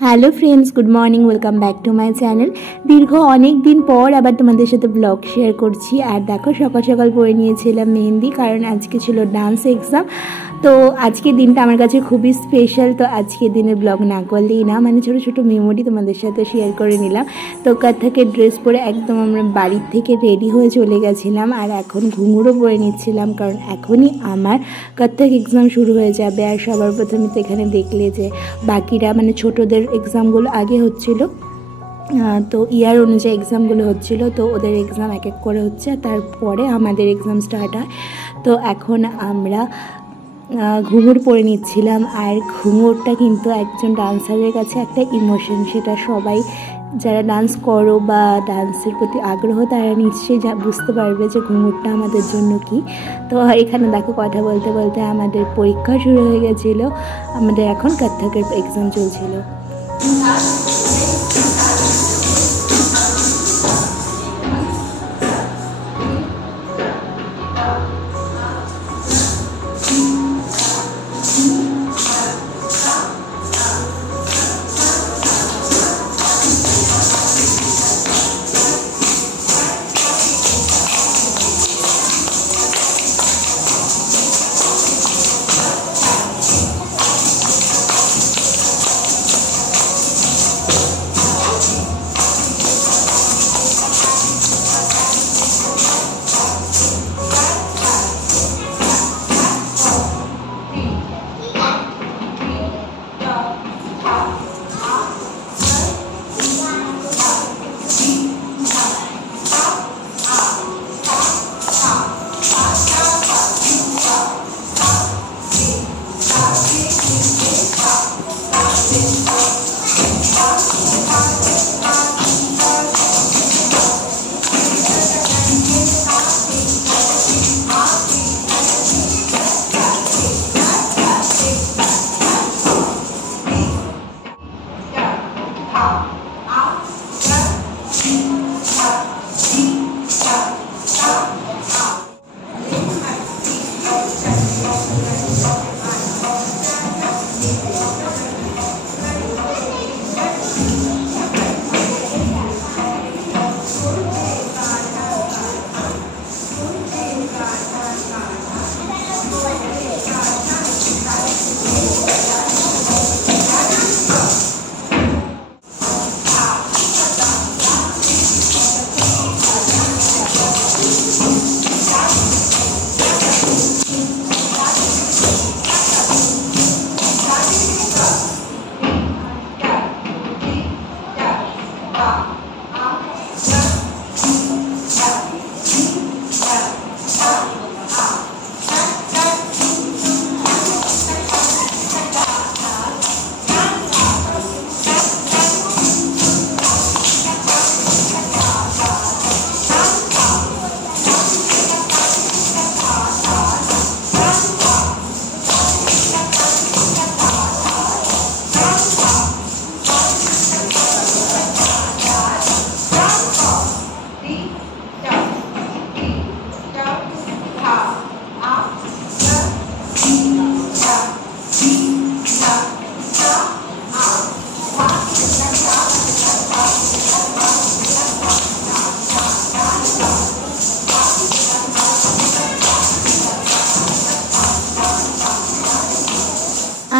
Hello friends, good morning, welcome back to my channel. দীর্ঘ অনেক দিন পর আবার তোমাদের সাথে ব্লগ শেয়ার করছি। আর দেখো, সকাল সকাল পরে নিয়েছিলাম মেহেন্দি, কারণ আজকে ছিল ডান্স এক্সাম। তো আজকের দিনটা আমার কাছে খুবই স্পেশাল। তো আজকের দিনে ব্লগ না করলেই না, মানে ছোটো ছোটো মেমোরি তোমাদের সাথে শেয়ার করে নিলাম। তো কত্থকের ড্রেস পরে একদম আমরা বাড়ির থেকে রেডি হয়ে চলে গেছিলাম। আর এখন ঘুঙুরও পরে নিচ্ছিলাম, কারণ এখনই আমার কত্থক এক্সাম শুরু হয়ে যাবে। আর সবার প্রথমে তো এখানে দেখলে যে বাকিরা মানে ছোটোদের এক্সামগুলো আগে হচ্ছিল, তো ইয়ার অনুযায়ী এক্সামগুলো হচ্ছিল। তো ওদের এক্সাম এক এক করে হচ্ছে, তারপরে আমাদের এক্সাম স্টার্ট হয়। তো এখন আমরা ঘুঙুর পরে নিচ্ছিলাম। আর ঘুঙুরটা কিন্তু একজন ডান্সারের কাছে একটা ইমোশন, সেটা সবাই যারা ডান্স করো বা ডান্সের প্রতি আগ্রহ তারা নিশ্চয়ই বুঝতে পারবে যে ঘুঙুরটা আমাদের জন্য কি। তো এখানে দেখো, কথা বলতে বলতে আমাদের পরীক্ষা শুরু হয়ে গেছিলো। আমাদের এখন কত্থকের এক্সাম চলছিল।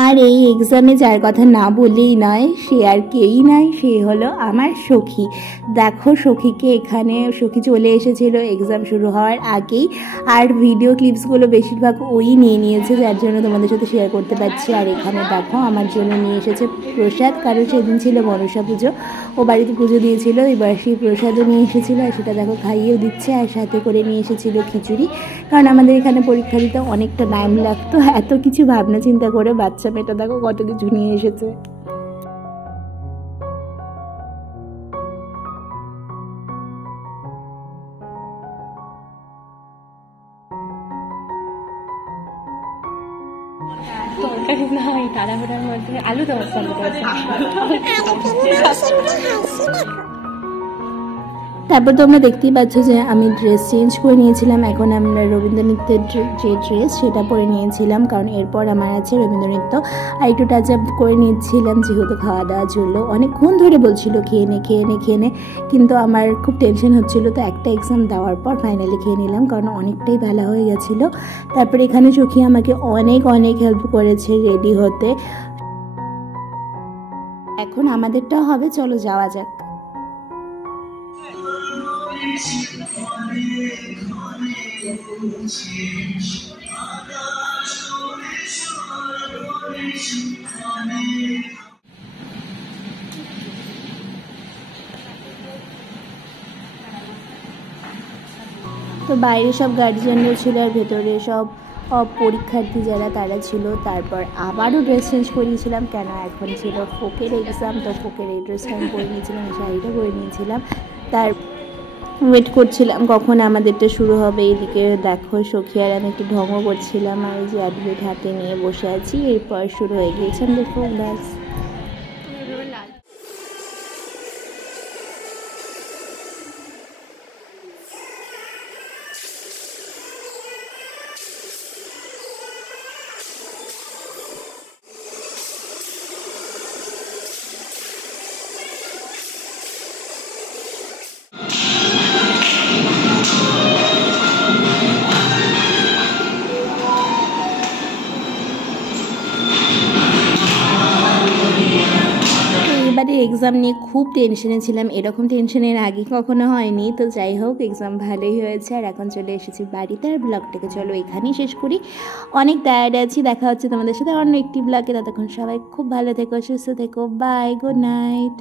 আর এই এক্সামে যার কথা না বললেই নয়, সে আর কেই নয়, সে হলো আমার সখী। দেখো, সখীকে এখানে সখী চলে এসেছিল এক্সাম শুরু হওয়ার আগেই। আর ভিডিও ক্লিপসগুলো বেশিরভাগ ওই নিয়ে নিয়েছে, যার জন্য তোমাদের সাথে শেয়ার করতে পারছি। আর এখানে দেখো, আমার জন্য নিয়ে এসেছে প্রসাদ, কারণ সেদিন ছিল মনসা পুজো, ও বাড়িতে পুজো দিয়েছিল। এবার সেই প্রসাদও নিয়ে এসেছিলো, আর সেটা দেখো খাইয়েও দিচ্ছে। আর সাথে করে নিয়ে এসেছিলো খিচুড়ি, কারণ আমাদের এখানে পরীক্ষা দিতে অনেকটা টাইম লাগতো। এত কিছু ভাবনা চিন্তা করে বাচ্চা মেয়েটা দেখো কত কিছু নিয়ে এসেছে। তরকারি না, এই তাড়াহুড়ার মধ্যে আলু দরকার। তারপর তোমরা দেখতেই পাচ্ছ যে আমি ড্রেস চেঞ্জ করে নিয়েছিলাম। এখন আমরা রবীন্দ্রনৃত্যের যে ড্রেস সেটা পরে নিয়েছিলাম, কারণ এরপর আমার আছে রবীন্দ্রনৃত্য। আর একটু টাচ আপ করে নিচ্ছিলাম, যেহেতু খাওয়া দাওয়া চললো। অনেকক্ষণ ধরে বলছিল খেয়ে নে, কিন্তু আমার খুব টেনশন হচ্ছিলো। তো একটা এক্সাম দেওয়ার পর ফাইনালি খেয়ে নিলাম, কারণ অনেকটাই বেলা হয়ে গেছিলো। তারপর এখানে চোখি আমাকে অনেক হেল্প করেছে রেডি হতে। এখন আমাদেরটাও হবে, চলো যাওয়া যাক। তো বাইরে সব গার্জিয়ানরা ছিল, আর ভেতরে সব পরীক্ষার্থী যারা তারা ছিল। তারপর আবারও ড্রেস চেঞ্জ করিয়েছিলাম, কেন এখন ছিল ফোকের এক্সাম। তো ফোকের এই ড্রেসটা আমি পরে নিয়েছিলাম, শাড়িটা পরে নিয়েছিলাম। তার ওয়েট করছিলাম কখন আমাদেরটা শুরু হবে। এদিকে দেখো সখী আর আমি একটু ঢঙও করছিলাম, আর এই যে অ্যাডমিট হাতে নিয়ে বসে আছি। এরপর শুরু হয়ে গিয়েছে আমাদের ফোক ডান্স। এবারে এক্সাম নিয়ে খুব টেনশনে ছিলাম, এরকম টেনশনের আগে কখনো হয়নি। তো যাই হোক, এক্সাম ভালোই হয়েছে। আর এখন চলে এসেছি বাড়িতে। আর ব্লগটাকে চলো এখানেই শেষ করি। অনেক টায়ার্ড আছি, দেখা হচ্ছে তোমাদের সাথে অন্য একটি ব্লগে। ততক্ষণ সবাই খুব ভালো থেকো, সুস্থ থেকো। Bye, good night.